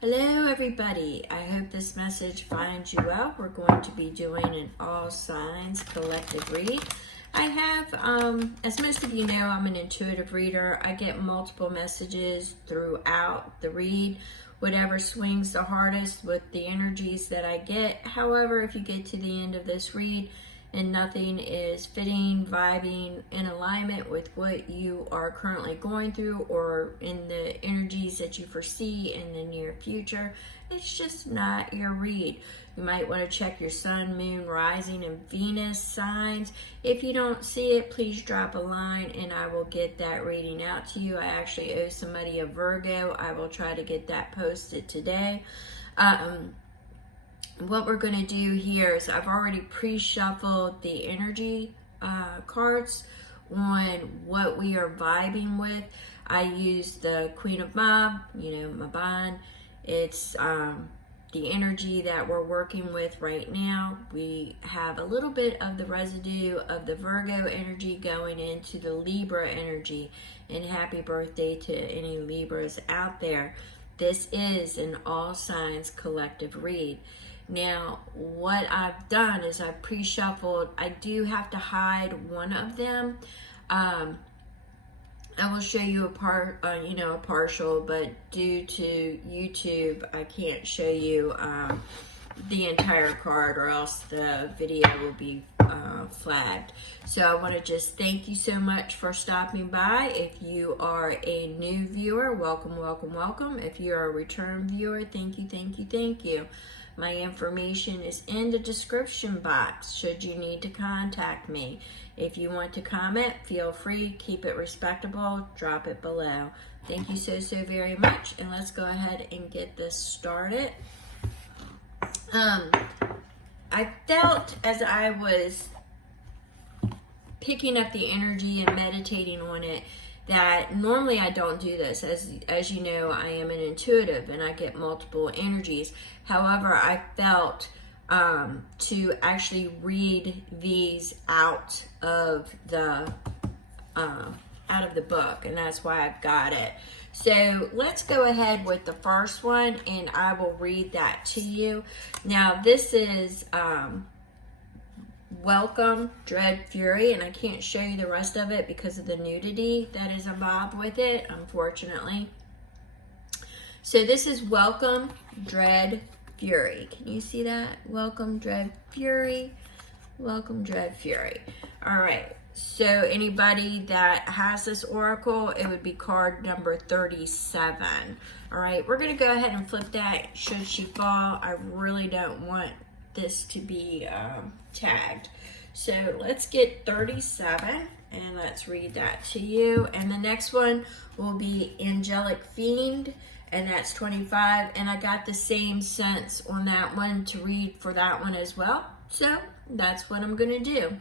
Hello everybody, I hope this message finds you well. We're going to be doing an all signs collective read. I have, as most of you know, I'm an intuitive reader. I get multiple messages throughout the read, whatever swings the hardest with the energies that I get. However, if you get to the end of this read and nothing is fitting, vibing, in alignment with what you are currently going through or in the energies that you foresee in the near future, it's just not your read. You might want to check your sun, moon, rising, and Venus signs. If you don't see it, please drop a line and I will get that reading out to you. I actually owe somebody a Virgo. I will try to get that posted today. What we're going to do here is I've already pre-shuffled the energy cards on what we are vibing with. I used the Queen of Mab, Maban. It's the energy that we're working with right now. We have a little bit of the residue of the Virgo energy going into the Libra energy. And happy birthday to any Libras out there. This is an all signs collective read. Now, what I've done is I've pre-shuffled. I do have to hide one of them. I will show you a partial, but due to YouTube, I can't show you the entire card, or else the video will be flagged. So I want to just thank you so much for stopping by. If you are a new viewer, welcome, welcome, welcome. If you're a return viewer, thank you, thank you, thank you. My information is in the description box should you need to contact me. If you want to comment, feel free, keep it respectable, drop it below. Thank you so very much, and let's go ahead and get this started. I felt as I was picking up the energy and meditating on it that normally I don't do this. As you know, I am an intuitive and I get multiple energies. However, I felt to actually read these out of the book, and that's why I've got it. So let's go ahead with the first one, and I will read that to you. Now, this is Welcome, Dread, Fury, and I can't show you the rest of it because of the nudity that is involved with it, unfortunately. So this is Welcome, Dread, Fury. Can you see that? Welcome, Dread, Fury. Welcome, Dread, Fury. All right. So anybody that has this oracle, it would be card number 37. All right. We're going to go ahead and flip that should she fall. I really don't want this to be tagged. So let's get 37 and let's read that to you. And the next one will be Angelic Fiend, and that's 25. And I got the same sense on that one to read for that one as well. So that's what I'm going to do.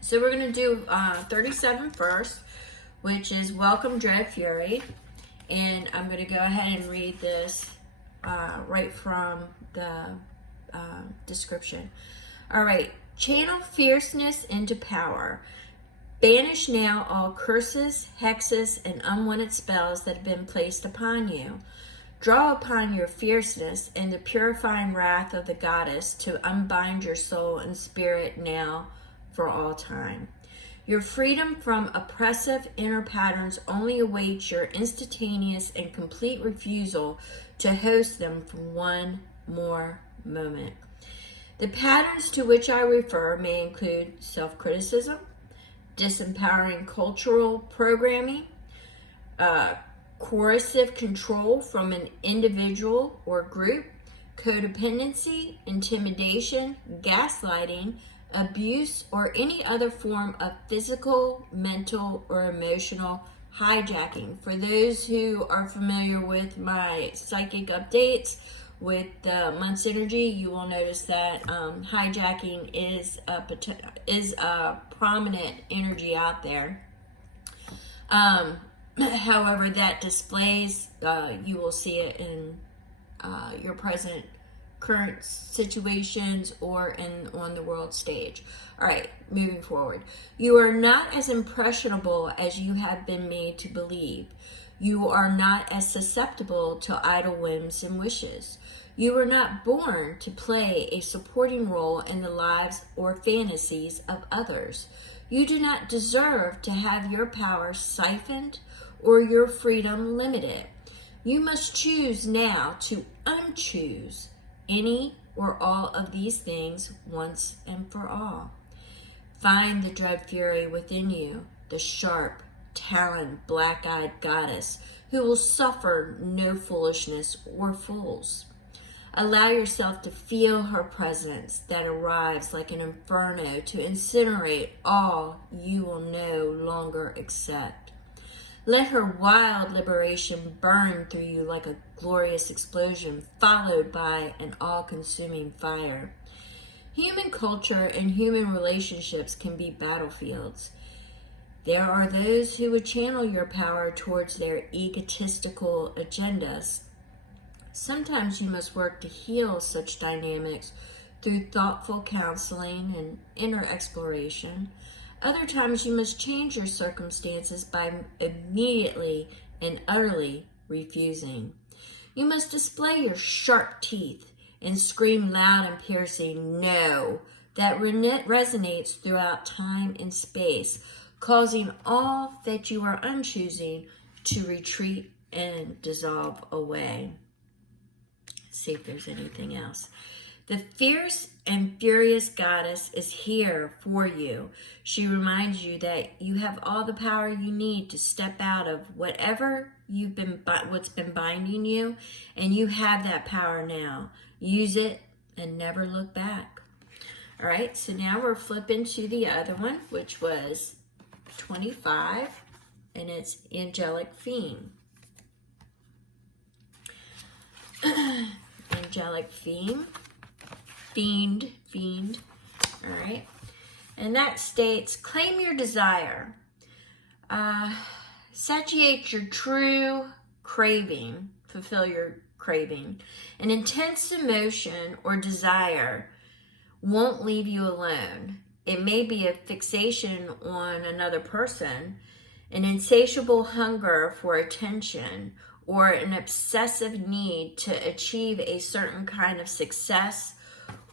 So we're going to do 37 first, which is Welcome, Dread, Fury. And I'm going to go ahead and read this right from the description. All right. Channel fierceness into power. Banish now all curses, hexes, and unwanted spells that have been placed upon you. Draw upon your fierceness and the purifying wrath of the goddess to unbind your soul and spirit now for all time. Your freedom from oppressive inner patterns only awaits your instantaneous and complete refusal to host them for one more moment. The patterns to which I refer may include self-criticism, disempowering cultural programming, coercive control from an individual or group, codependency, intimidation, gaslighting, abuse, or any other form of physical, mental, or emotional hijacking. For those who are familiar with my psychic updates with the month's energy, you will notice that hijacking is a prominent energy out there. However, that displays, you will see it in your current situations or on the world stage. All right, moving forward. You are not as impressionable as you have been made to believe. You are not as susceptible to idle whims and wishes. You were not born to play a supporting role in the lives or fantasies of others. You do not deserve to have your power siphoned or your freedom limited. You must choose now to unchoose any or all of these things once and for all. Find the dread fury within you, the sharp, taloned, black-eyed goddess who will suffer no foolishness or fools. Allow yourself to feel her presence that arrives like an inferno to incinerate all you will no longer accept. Let her wild liberation burn through you like a glorious explosion, followed by an all-consuming fire. Human culture and human relationships can be battlefields. There are those who would channel your power towards their egotistical agendas. Sometimes you must work to heal such dynamics through thoughtful counseling and inner exploration. Other times you must change your circumstances by immediately and utterly refusing. You must display your sharp teeth and scream loud and piercing no that resonates throughout time and space, causing all that you are unchoosing to retreat and dissolve away. Let's see if there's anything else. The fierce and furious goddess is here for you. She reminds you that you have all the power you need to step out of whatever what's been binding you, and you have that power now. Use it and never look back. All right, so now we're flipping to the other one, which was 25, and it's Angelic Fiend. Angelic Fiend. Fiend. All right. And that states, claim your desire. Satiate your true craving. Fulfill your craving. An intense emotion or desire won't leave you alone. It may be a fixation on another person, an insatiable hunger for attention, or an obsessive need to achieve a certain kind of success,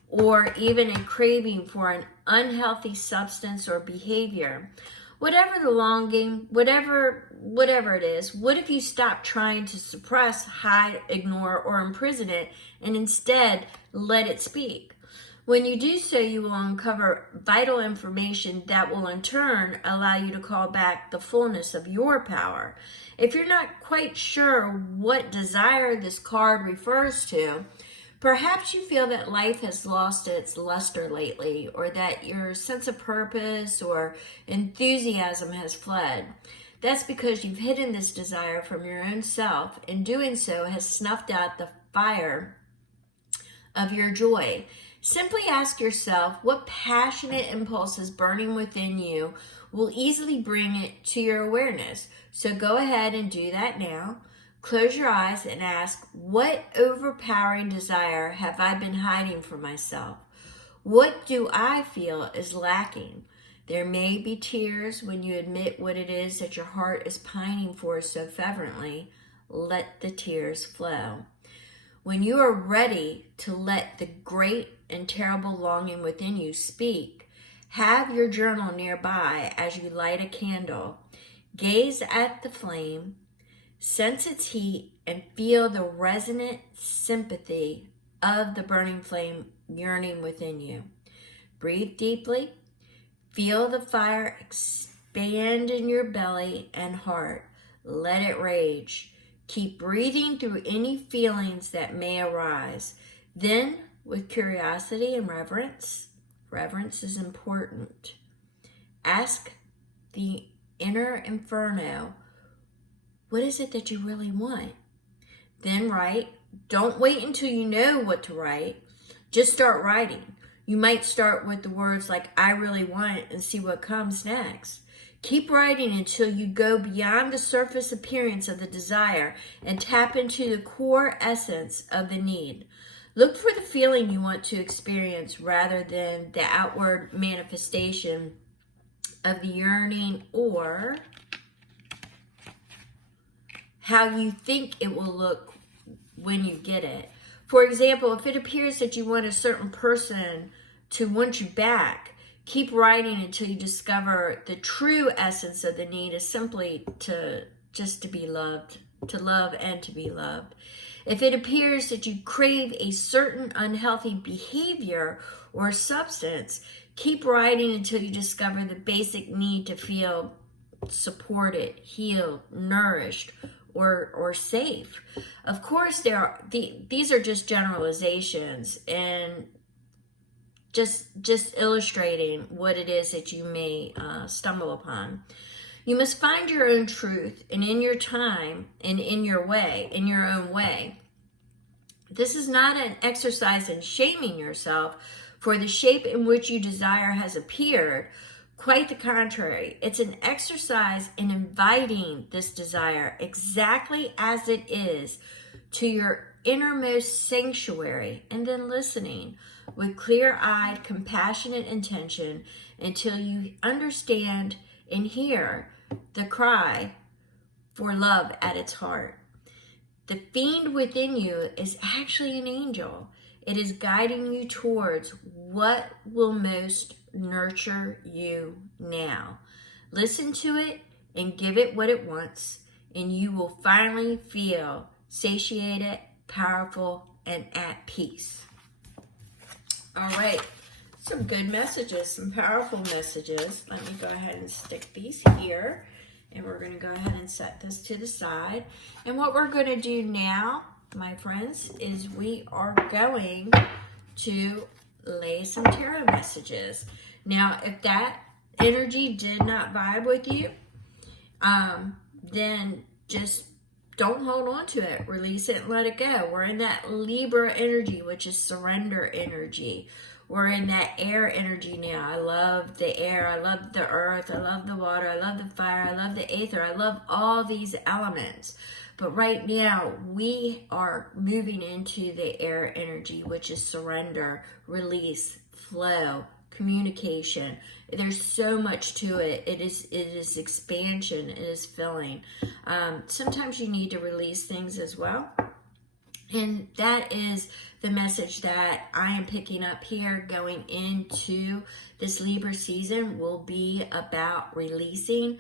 or even a craving for an unhealthy substance or behavior. Whatever the longing, whatever it is, what if you stop trying to suppress, hide, ignore, or imprison it, and instead let it speak? When you do so, you will uncover vital information that will in turn allow you to call back the fullness of your power. If you're not quite sure what desire this card refers to, perhaps you feel that life has lost its luster lately, or that your sense of purpose or enthusiasm has fled. That's because you've hidden this desire from your own self, and doing so has snuffed out the fire of your joy. Simply ask yourself what passionate impulse is burning within you will easily bring it to your awareness. So go ahead and do that now. Close your eyes and ask, what overpowering desire have I been hiding from myself? What do I feel is lacking? There may be tears when you admit what it is that your heart is pining for so fervently. Let the tears flow. When you are ready to let the great and terrible longing within you speak, have your journal nearby as you light a candle. Gaze at the flame, sense its heat, and feel the resonant sympathy of the burning flame yearning within you. Breathe deeply. Feel the fire expand in your belly and heart. Let it rage. Keep breathing through any feelings that may arise. Then, with curiosity and reverence is important, ask the inner inferno, what is it that you really want? Then write. Don't wait until you know what to write. Just start writing. You might start with the words like, I really want, and see what comes next. Keep writing until you go beyond the surface appearance of the desire and tap into the core essence of the need. Look for the feeling you want to experience rather than the outward manifestation of the yearning or how you think it will look when you get it. For example, if it appears that you want a certain person to want you back, keep writing until you discover the true essence of the need is simply to be loved, to love and to be loved. If it appears that you crave a certain unhealthy behavior or substance, keep writing until you discover the basic need to feel supported, healed, nourished, or safe. Of course, these are just generalizations and just illustrating what it is that you may stumble upon. You must find your own truth, and in your time and in your own way. This is not an exercise in shaming yourself for the shape in which you desire has appeared. Quite the contrary. It's an exercise in inviting this desire exactly as it is to your innermost sanctuary, and then listening with clear-eyed, compassionate intention until you understand and hear the cry for love at its heart. The fiend within you is actually an angel. It is guiding you towards what will most nurture you now. Listen to it and give it what it wants, and you will finally feel satiated, powerful, and at peace. All right, some good messages, some powerful messages. Let me go ahead and stick these here, and we're going to go ahead and set this to the side. And what we're going to do now, my friends, is we are going to lay some tarot messages. Now, if that energy did not vibe with you, then just don't hold on to it. Release it and let it go. We're in that Libra energy, which is surrender energy. We're in that air energy now. I love the air. I love the earth. I love the water. I love the fire. I love the aether. I love all these elements. But right now, we are moving into the air energy, which is surrender, release, flow, communication. There's so much to it. It is expansion. It is filling. Sometimes you need to release things as well. And that is the message that I am picking up here going into this Libra season will be about releasing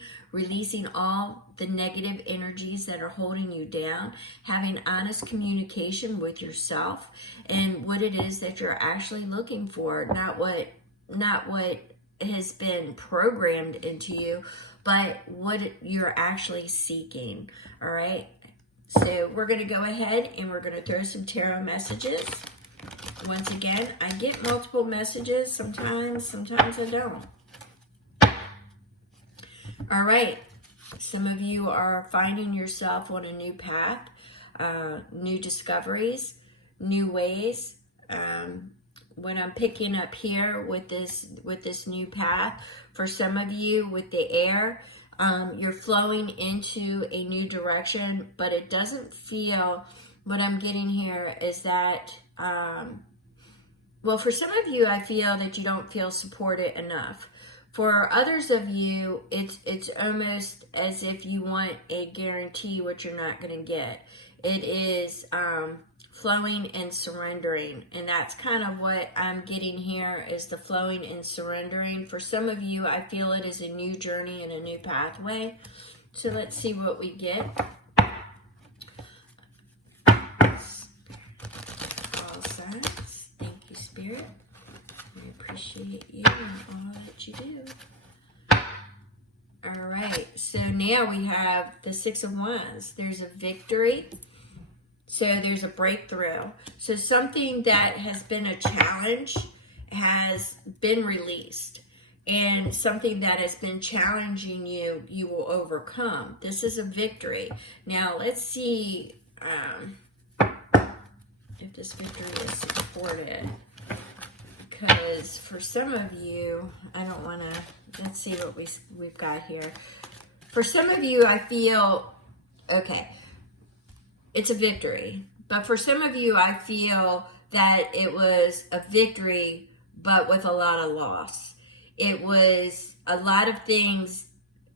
all the negative energies that are holding you down, having honest communication with yourself and what it is that you're actually looking for, not what has been programmed into you, but what you're actually seeking. All right. So we're going to go ahead and we're going to throw some tarot messages. Once again, I get multiple messages. Sometimes I don't. All right. Some of you are finding yourself on a new path, new discoveries, new ways. What I'm picking up here with this new path, for some of you with the air, you're flowing into a new direction, but it doesn't feel, what I'm getting here is that, well, for some of you, I feel that you don't feel supported enough. For others of you, it's almost as if you want a guarantee, which you're not going to get. It is flowing and surrendering, and that's kind of what I'm getting here, is the flowing and surrendering. For some of you, I feel it is a new journey and a new pathway. So let's see what we get. All sides. Thank you, Spirit. I appreciate you and all that you do. All right, so now we have the Six of Wands. There's a victory. So there's a breakthrough. So something that has been a challenge has been released. And something that has been challenging you, you will overcome. This is a victory. Now let's see if this victory is supported. Because for some of you, I don't want to, let's see what we've got here. For some of you, I feel, okay, it's a victory. But for some of you, I feel that it was a victory, but with a lot of loss. It was a lot of things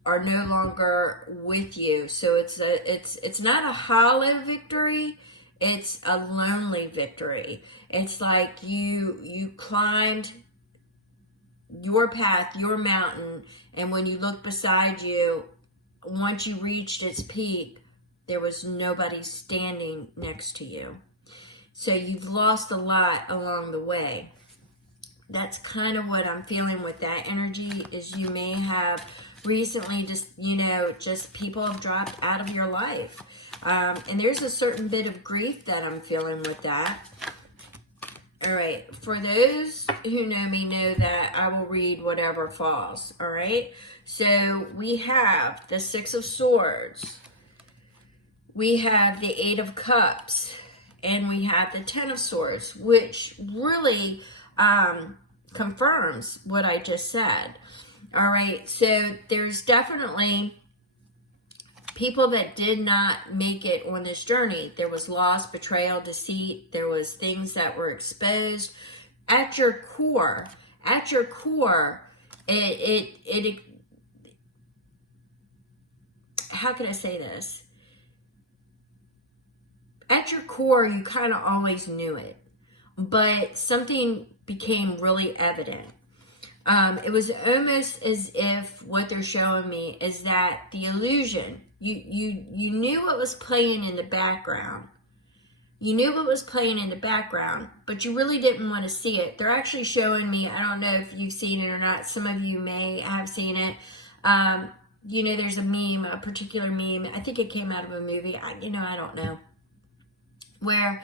are no longer with you. So it's not a hollow victory, it's a lonely victory. It's like you climbed your path, your mountain, and when you look beside you, once you reached its peak, there was nobody standing next to you. So you've lost a lot along the way. That's kind of what I'm feeling with that energy, is you may have recently just people have dropped out of your life. And there's a certain bit of grief that I'm feeling with that. All right, for those who know me know that I will read whatever falls, all right? So we have the Six of Swords, we have the Eight of Cups, and we have the Ten of Swords, which really confirms what I just said. All right, so there's definitely people that did not make it on this journey. There was loss, betrayal, deceit. There was things that were exposed. At your core, it how can I say this? At your core, you kind of always knew it, but something became really evident. It was almost as if what they're showing me is that the illusion, you knew what was playing in the background. You knew what was playing in the background, but you really didn't want to see it. They're actually showing me, I don't know if you've seen it or not. Some of you may have seen it. There's a meme, a particular meme. I think it came out of a movie. I don't know. Where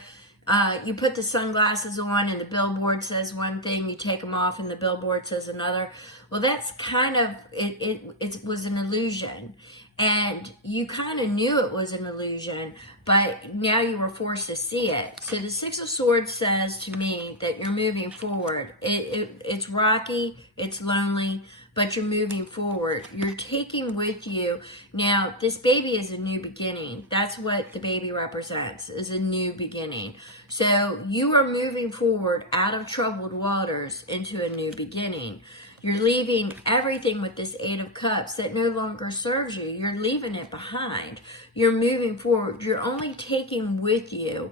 you put the sunglasses on and the billboard says one thing, you take them off and the billboard says another. Well, that's kind of, it was an illusion. And you kind of knew it was an illusion, but now you were forced to see it. So the Six of Swords says to me that you're moving forward. It's rocky, it's lonely, but you're moving forward. You're taking with you. Now, this baby is a new beginning. That's what the baby represents, is a new beginning. So you are moving forward out of troubled waters into a new beginning. You're leaving everything with this Eight of Cups that no longer serves you. You're leaving it behind. You're moving forward. You're only taking with you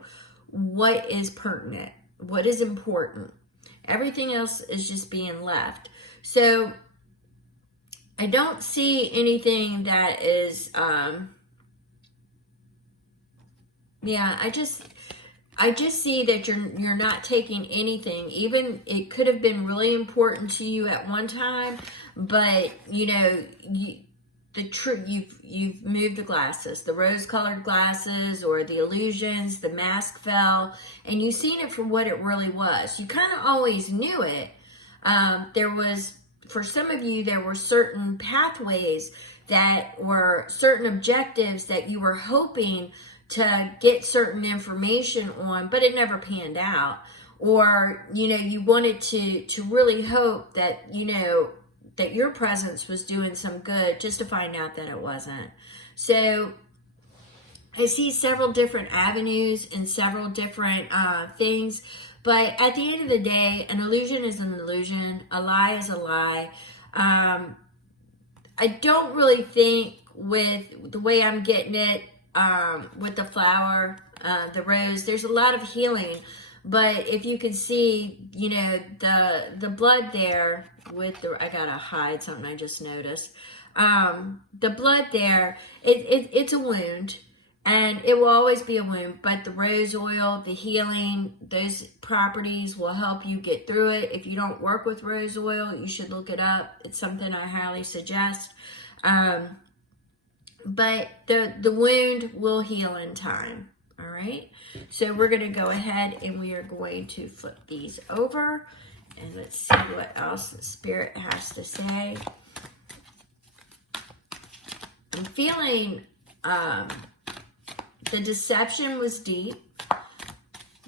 what is pertinent, what is important. Everything else is just being left. So I don't see anything that is, I just see that you're not taking anything. Even it could have been really important to you at one time, but you've moved the glasses, the rose-colored glasses, or the illusions, the mask fell, and you've seen it for what it really was. You kind of always knew it. For some of you, there were certain pathways that were certain objectives that you were hoping to get certain information on, but it never panned out. Or, you wanted to really hope that, that your presence was doing some good, just to find out that it wasn't. So I see several different avenues and several different things. But at the end of the day, an illusion is an illusion. A lie is a lie. I don't really think, with the way I'm getting it, with the flower, the rose, there's a lot of healing. But if you can see, the blood there with I gotta hide something I just noticed. The blood there, it's a wound. And it will always be a wound, but the rose oil, the healing, those properties will help you get through it. If you don't work with rose oil, you should look it up. It's something I highly suggest. But the wound will heal in time, all right? So we're going to go ahead and we are going to flip these over. And let's see what else the Spirit has to say. I'm feeling... the deception was deep.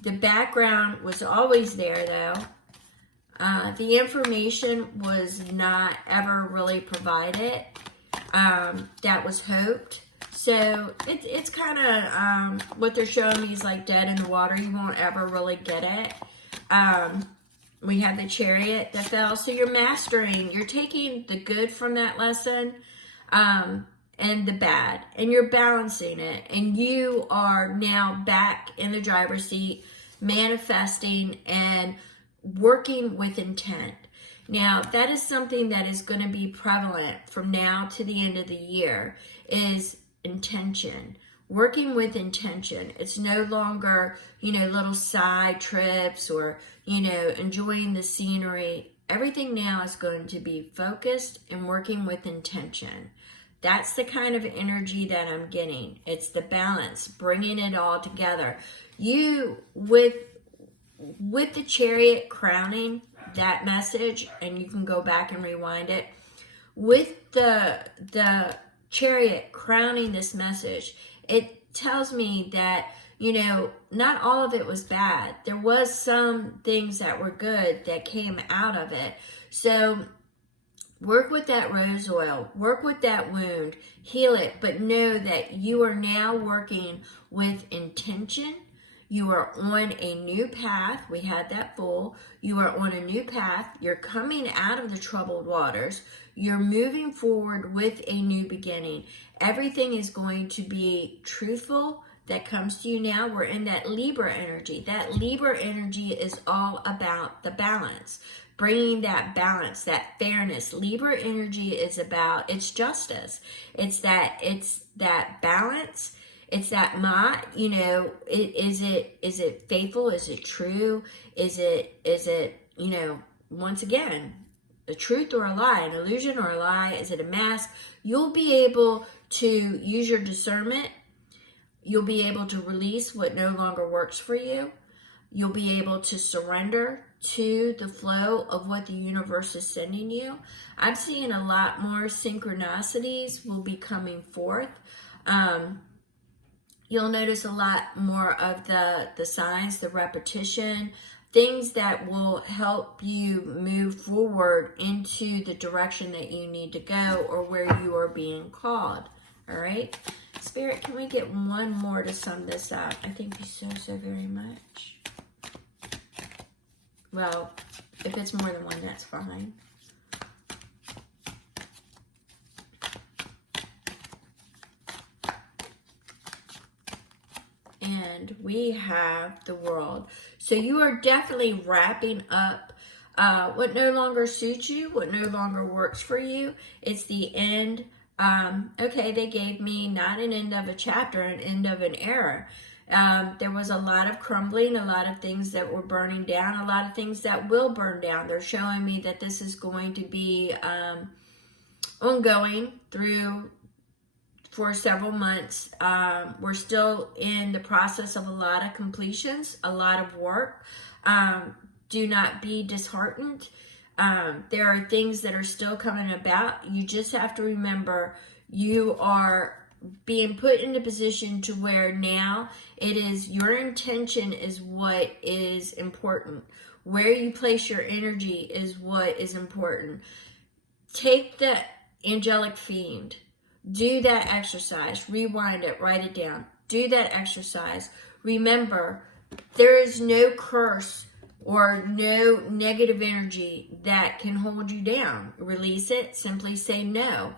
The background was always there, though. The information was not ever really provided. That was hoped. So it's kind of what they're showing me is like dead in the water. You won't ever really get it. We have the Chariot that fell. So you're mastering. You're taking the good from that lesson. and the bad, and you're balancing it, and you are now back in the driver's seat, manifesting and working with intent. Now, that is something that is going to be prevalent from now to the end of the year, is intention. Working with intention. It's no longer, little side trips or, enjoying the scenery. Everything now is going to be focused and working with intention. That's the kind of energy that I'm getting. It's the balance, bringing it all together. You, with the Chariot crowning that message, and you can go back and rewind it, with the Chariot crowning this message, it tells me that, not all of it was bad. There was some things that were good that came out of it. So work with that rose oil, work with that wound, heal it, but know that you are now working with intention. You are on a new path. We had that Fool. You are on a new path. You're coming out of the troubled waters. You're moving forward with a new beginning. Everything is going to be truthful that comes to you now. We're in that Libra energy. That Libra energy is all about the balance. Bringing that balance, that fairness. Libra energy is about, it's justice. It's that balance. It's that is it faithful? Is it true? Is it, once again, a truth or a lie, an illusion or a lie? Is it a mask? You'll be able to use your discernment. You'll be able to release what no longer works for you. You'll be able to surrender to the flow of what the universe is sending you. I'm seeing a lot more synchronicities will be coming forth. You'll notice a lot more of the signs, the repetition, things that will help you move forward into the direction that you need to go or where you are being called. All right? Spirit, can we get one more to sum this up? I thank you so, so very much. Well, if it's more than one, that's fine. And we have the World. So you are definitely wrapping up what no longer suits you, what no longer works for you. It's the end. Okay, they gave me not an end of a chapter, an end of an era. There was a lot of crumbling, a lot of things that were burning down, a lot of things that will burn down. They're showing me that this is going to be ongoing for several months. We're still in the process of a lot of completions, a lot of work. Do not be disheartened. There are things that are still coming about. You just have to remember you are being put in a position to where now it is your intention is what is important. Where you place your energy is what is important. Take the angelic fiend. Do that exercise. Rewind it. Write it down. Do that exercise. Remember, there is no curse or no negative energy that can hold you down. Release it. Simply say no.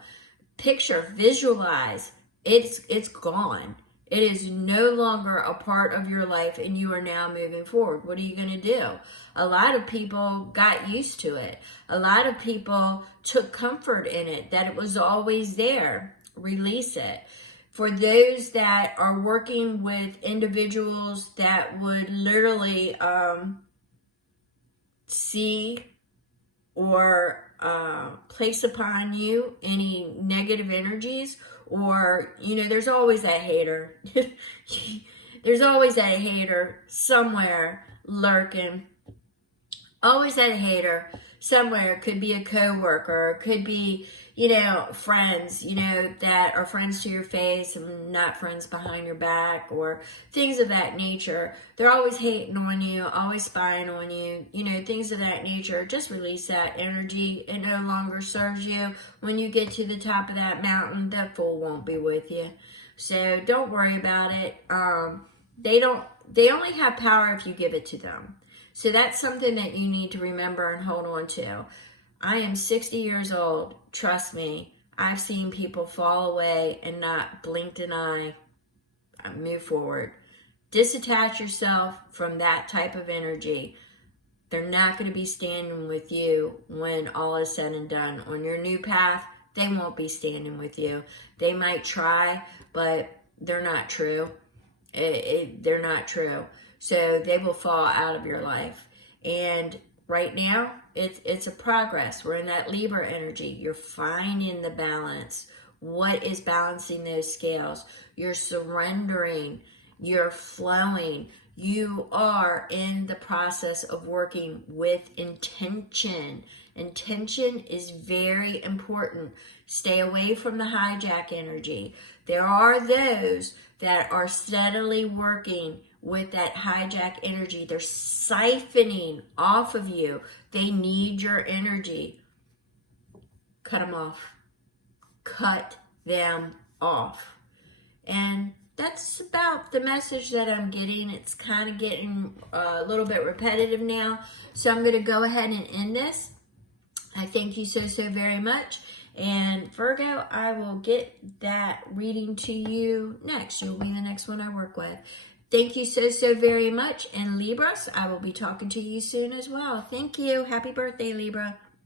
Picture, visualize. It's gone. It is no longer a part of your life and you are now moving forward. What are you going to do? A lot of people got used to it. A lot of people took comfort in it, that it was always there. Release it. For those that are working with individuals that would literally see or place upon you any negative energies, or, there's always that hater. There's always that hater somewhere lurking. Always that hater somewhere. Could be a coworker, could be, friends, that are friends to your face and not friends behind your back, or things of that nature. They're always hating on you, always spying on you, things of that nature. Just release that energy. It no longer serves you. When you get to the top of that mountain, that fool won't be with you. So don't worry about it. They only have power if you give it to them. So that's something that you need to remember and hold on to. I am 60 years old. Trust me, I've seen people fall away and not blinked an eye, move forward. Disattach yourself from that type of energy. They're not going to be standing with you when all is said and done. On your new path, they won't be standing with you. They might try, but they're not true. They're not true. So they will fall out of your life. And right now, it's a progress. We're in that Libra energy. You're finding the balance. What is balancing those scales? You're surrendering. You're flowing. You are in the process of working with intention. Intention is very important. Stay away from the hijack energy. There are those that are steadily working with that hijack energy. They're siphoning off of you. They need your energy. Cut them off. Cut them off. And that's about the message that I'm getting. It's kind of getting a little bit repetitive now. So I'm going to go ahead and end this. I thank you so very much. And Virgo, I will get that reading to you next. You'll be the next one I work with. Thank you so very much. And Libras, I will be talking to you soon as well. Thank you. Happy birthday, Libra.